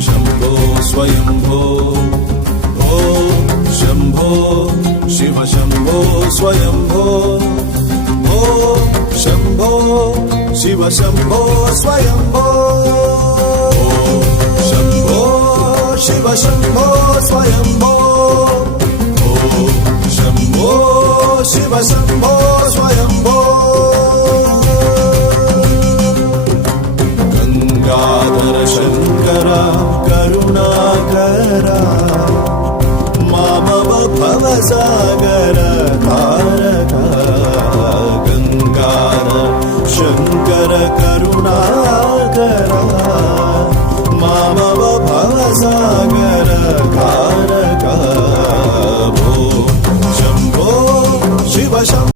Shambho स्वयम्भो Om Shambho Shiv Shambho स्वयम्भो Om Shambho Shiv Shambho स्वयम्भो Om Shambho Shiv Shambho स्वयम्भो Om Shambho Shiv Shambho